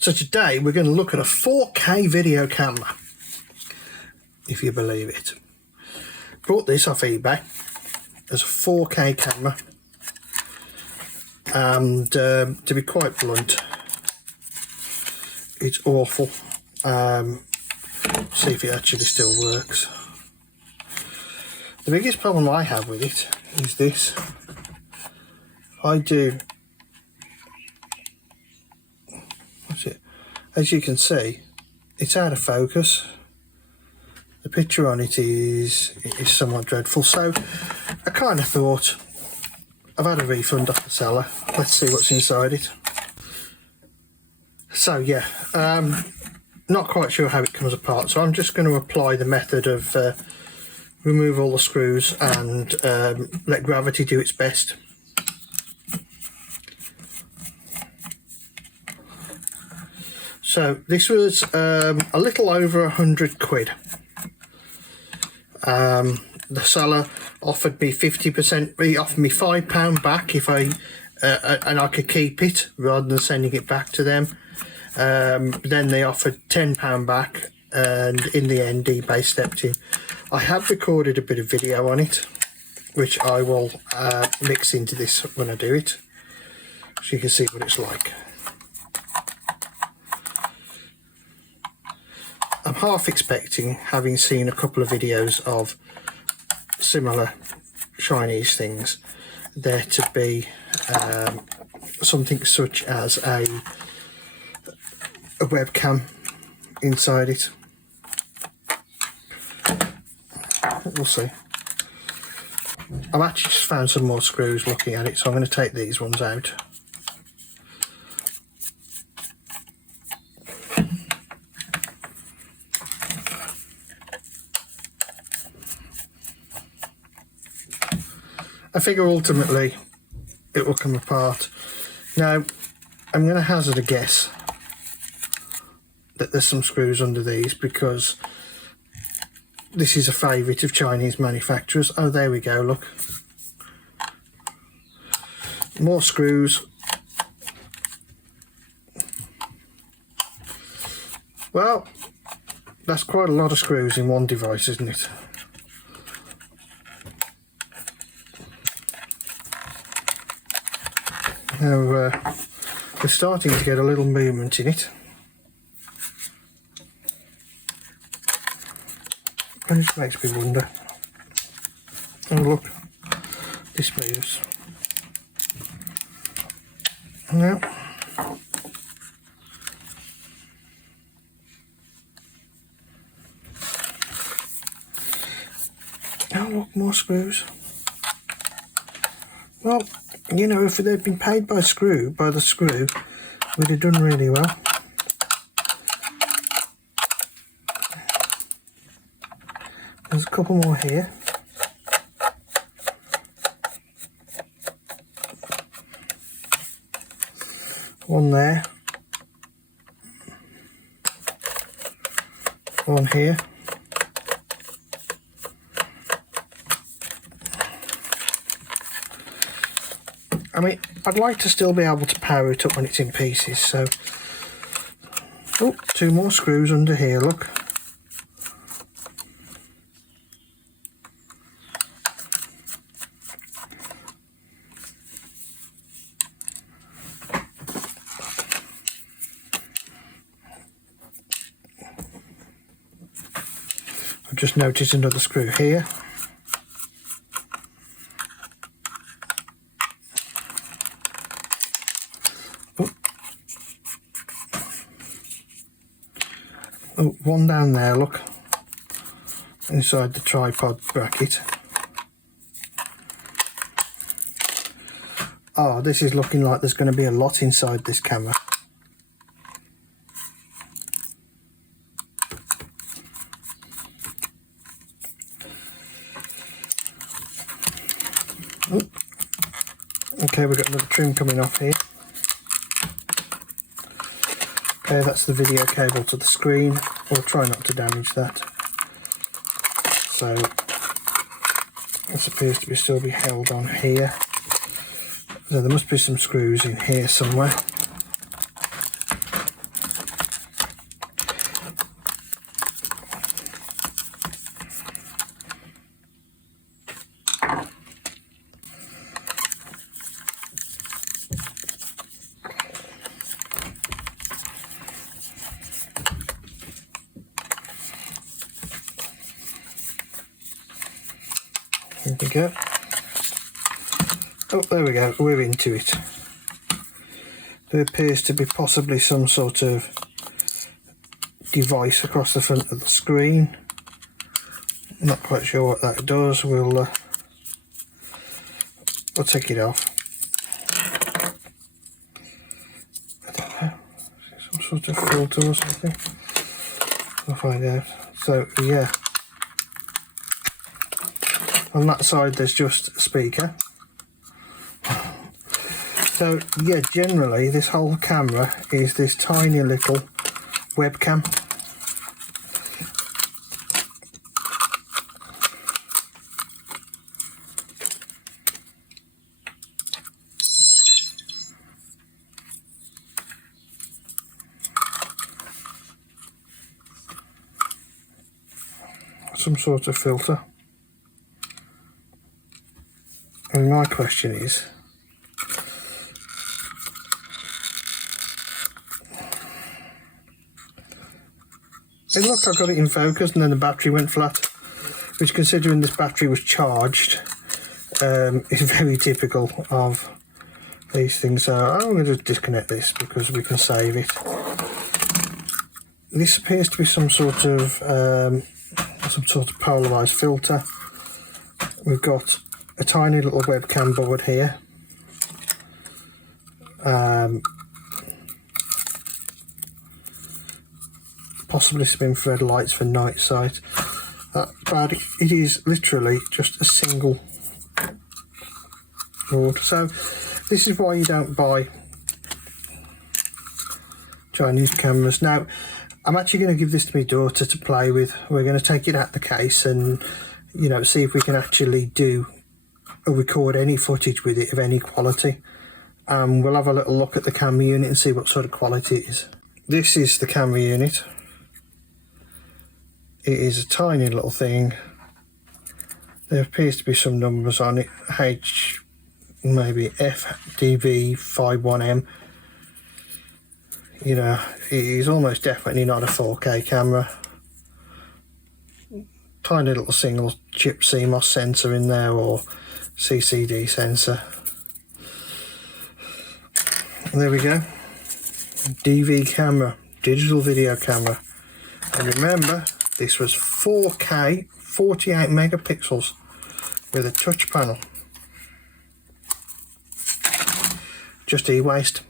So today we're going to look at a 4K video camera, if you believe it. Bought this off eBay as a 4K camera, and to be quite blunt, it's awful. See if it actually still works. The biggest problem I have with it is this. As you can see, it's out of focus. The picture on it is somewhat dreadful. So I kind of thought, I've had a refund off the seller. Let's see what's inside it. So yeah, not quite sure how it comes apart. So I'm just going to apply the method of remove all the screws and let gravity do its best. So this was a little over £100. The seller offered me 50%. He offered me £5 back if I and I could keep it rather than sending it back to them. Then they offered £10 back, and in the end eBay stepped in. I have recorded a bit of video on it, which I will mix into this when I do it, so you can see what it's like. I'm half expecting, having seen a couple of videos of similar Chinese things, there to be something such as a webcam inside it. We'll see. I've actually just found some more screws looking at it, so I'm going to take these ones out. I figure ultimately it will come apart. Now I'm going to hazard a guess that there's some screws under these, because this is a favourite of Chinese manufacturers. Oh, there we go, look. More screws. Well, that's quite a lot of screws in one device, isn't it? Now, we're starting to get a little movement in it. And it makes me wonder. Oh look, this moves. Now, oh look, more screws. Well, you know, if they'd been paid by the screw, we'd have done really well. There's a couple more here. One there. One here. I mean, I'd like to still be able to power it up when it's in pieces, so... Oh, two more screws under here, look. I've just noticed another screw here. Oh, one down there, look, inside the tripod bracket. Oh, this is looking like there's going to be a lot inside this camera. Oh. Okay, we've got another trim coming off here. Okay, that's the video cable to the screen. We'll try not to damage that. So this appears to still be held on here. So there must be some screws in here somewhere. we go. Oh, there we go, we're into it. There appears to be possibly some sort of device across the front of the screen. Not quite sure what that does. We'll take it off. I don't know, some sort of filter or something. We'll find out. So yeah, on that side there's just a speaker. So yeah, generally this whole camera is this tiny little webcam. Some sort of filter. And my question is, hey look, I got it in focus and then the battery went flat, which, considering this battery was charged, is very typical of these things. So I'm going to disconnect this because we can save it. This appears to be some sort of polarized filter. We've got a tiny little webcam board here. Possibly some infrared lights for night sight. But it is literally just a single board. So this is why you don't buy Chinese cameras. Now, I'm actually going to give this to my daughter to play with. We're going to take it out the case and, you know, see if we can actually do or record any footage with it of any quality. We'll have a little look at the camera unit and see what sort of quality it is. This is the camera unit. It is a tiny little thing. There appears to be some numbers on it. Maybe FDV51M. You know, it is almost definitely not a 4K camera. Tiny little single chip CMOS sensor in there, or CCD sensor. And there we go. DV camera, digital video camera. And remember, this was 4K, 48 megapixels with a touch panel. Just e-waste.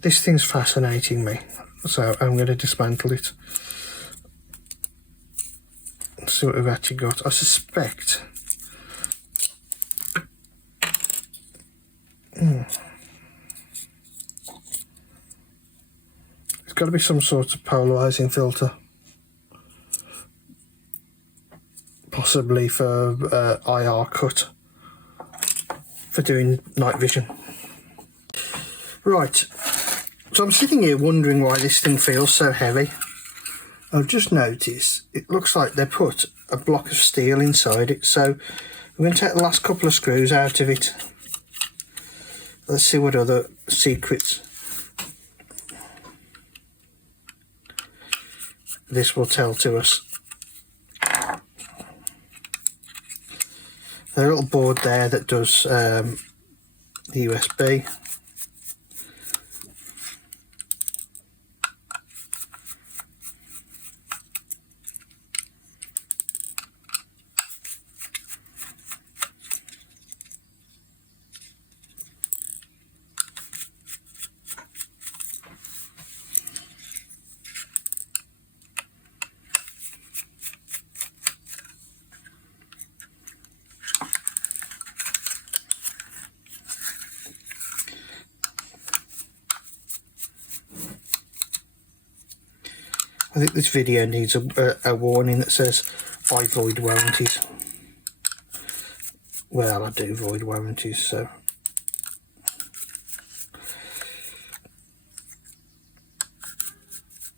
This thing's fascinating me, so I'm going to dismantle it. Let's see what we've actually got. I suspect it's got to be some sort of polarizing filter, possibly for IR cut, for doing night vision. Right, so I'm sitting here wondering why this thing feels so heavy. I've just noticed it looks like they put a block of steel inside it, so we're going to take the last couple of screws out of it. Let's see what other secrets this will tell to us. The little board there that does the USB. I think this video needs a warning that says, I void warranties. Well, I do void warranties, so.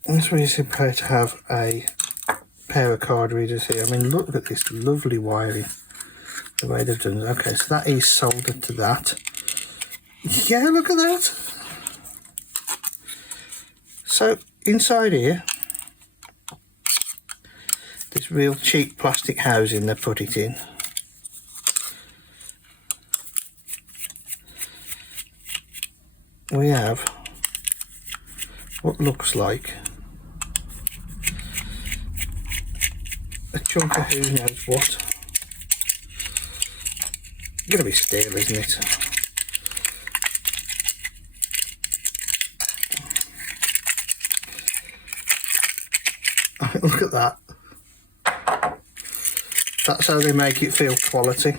It's really simple to have a pair of card readers here. I mean, look at this lovely wiring, the way they've done it. Okay, so that is soldered to that. Yeah, look at that. So, inside here, this real cheap plastic housing they put it in. we have what looks like a chunk of who knows what. It's gonna be steel, isn't it? Look at that. That's how they make it feel quality.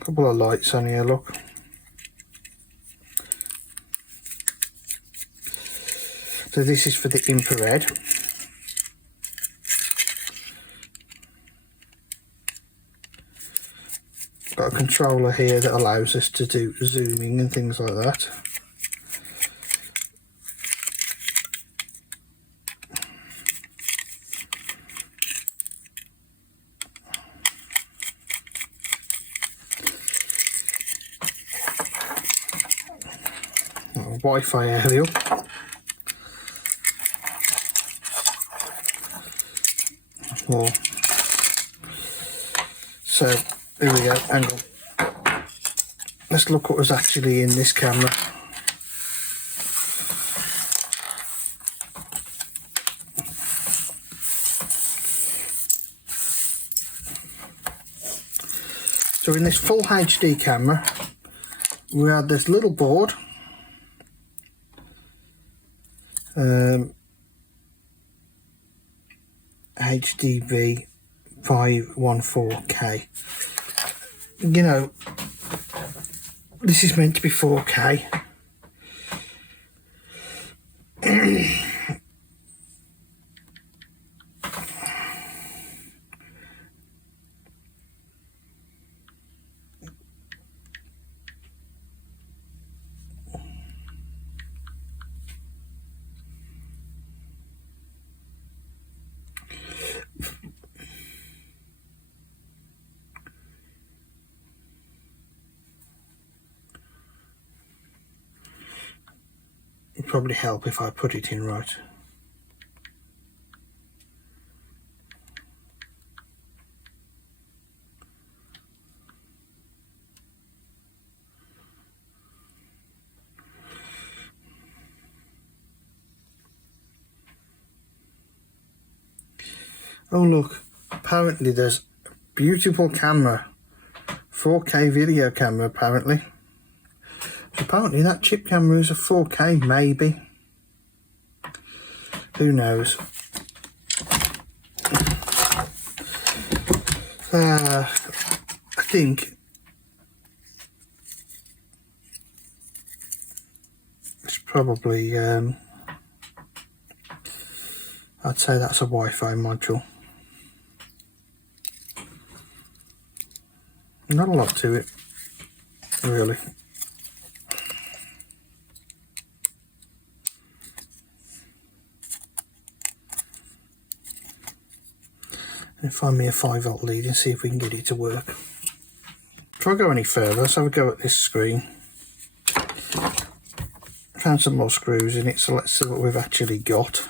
Couple of lights on here, look. So this is for the infrared. Got a controller here that allows us to do zooming and things like that. Wi-Fi aerial. More. So here we go, angle. Let's look what was actually in this camera. So in this full HD camera, we had this little board. HDV 514K. You know, this is meant to be 4K. It'd probably help if I put it in right. Oh look, apparently there's a beautiful camera, 4K video camera apparently. Apparently that chip camera is a 4K, maybe. Who knows? I think it's probably, I'd say that's a Wi-Fi module. Not a lot to it, really. And find me a 5-volt lead and see if we can get it to work. Before I go any further, let's have a go at this screen. Found some more screws in it, so let's see what we've actually got.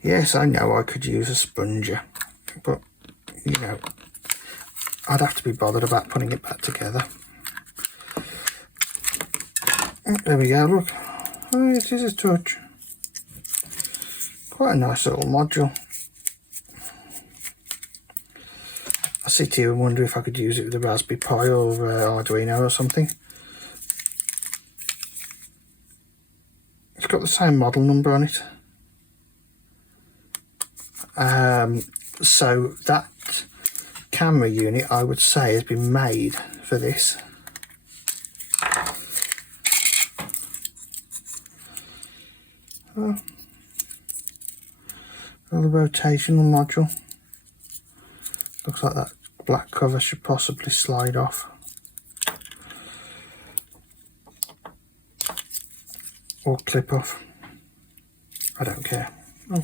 Yes, I know I could use a sponger, but, you know, I'd have to be bothered about putting it back together. There we go, look. Oh, it is a touch. Quite a nice little module. I sit here and wonder if I could use it with a Raspberry Pi or Arduino or something. It's got the same model number on it. So that camera unit, I would say, has been made for this. Oh, another rotational module. Looks like that black cover should possibly slide off. Or clip off. I don't care. Oh.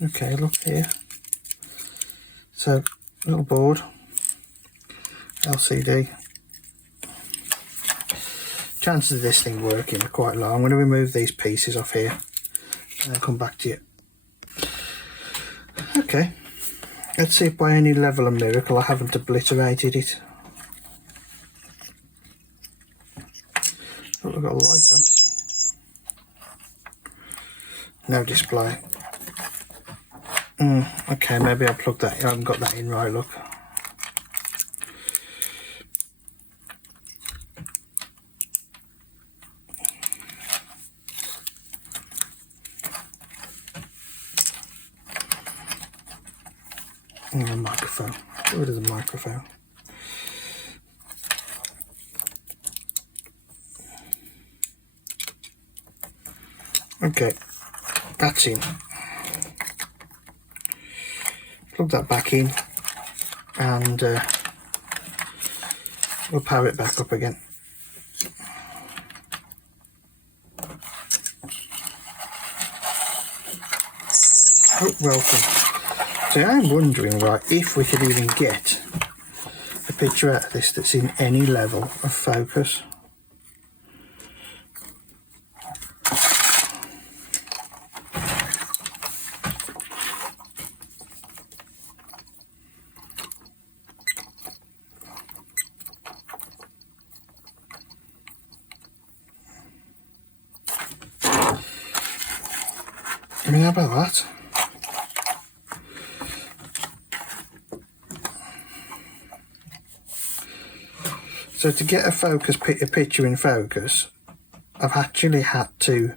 Okay, look here. So, little board, LCD. Chances of this thing working are quite low. I'm going to remove these pieces off here and then come back to you. Okay, let's see if by any level of miracle I haven't obliterated it. Oh, we've got a light on. No display. Okay, maybe I'll plug that in. I haven't got that in right, look. The microphone. Get rid of the microphone. Okay, that's in. Plug that back in and we'll power it back up again. Oh, welcome. So I'm wondering, right, if we could even get a picture out of this that's in any level of focus. I mean, how about that? So to get a picture in focus, I've actually had to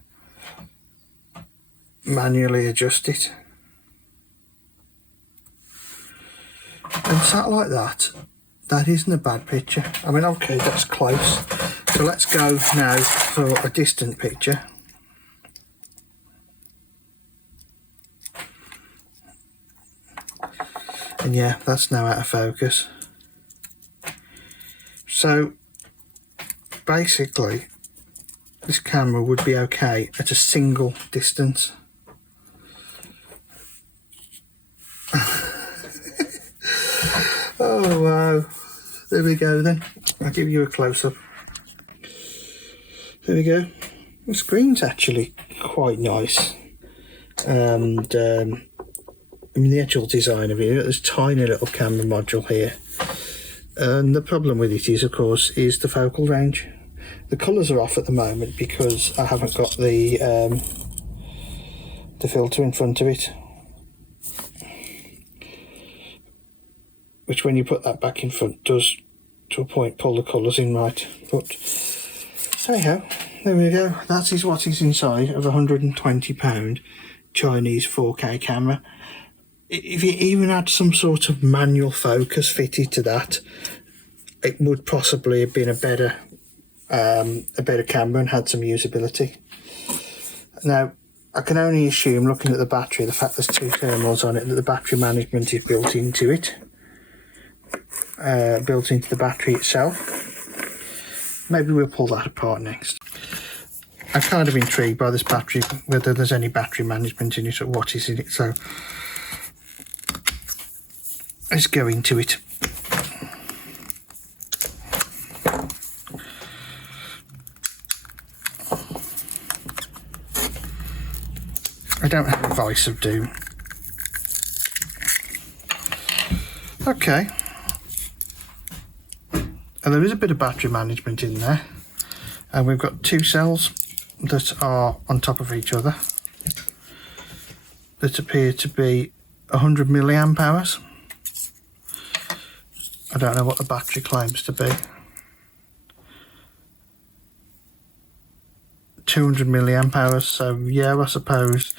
manually adjust it. And sat like that, that isn't a bad picture. I mean, okay, that's close. So let's go now for a distant picture. And yeah, that's now out of focus. So basically this camera would be okay at a single distance. Oh wow, there we go then. I'll give you a close-up. There we go. The screen's actually quite nice, and I mean, the actual design of it, there's a tiny little camera module here, and the problem with it is, of course, is the focal range. The colours are off at the moment because I haven't got the filter in front of it, which when you put that back in front does to a point pull the colours in right. But so anyhow, there we go. That is what is inside of a £120 Chinese 4K camera. If you even had some sort of manual focus fitted to that, it would possibly have been a better camera and had some usability. Now, I can only assume, looking at the battery, the fact there's two terminals on it, that the battery management is built into it, built into the battery itself. Maybe we'll pull that apart next. I'm kind of intrigued by this battery, whether there's any battery management in it or what is in it, so let's go into it. I don't have a Vice of Doom. Okay. And there is a bit of battery management in there. And we've got two cells that are on top of each other that appear to be 100 milliamp hours. I don't know what the battery claims to be. 200 milliamp hours, so yeah, I suppose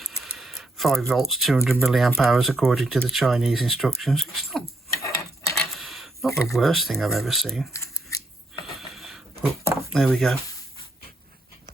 5 volts, 200 milliamp hours according to the Chinese instructions. It's not the worst thing I've ever seen. But there we go.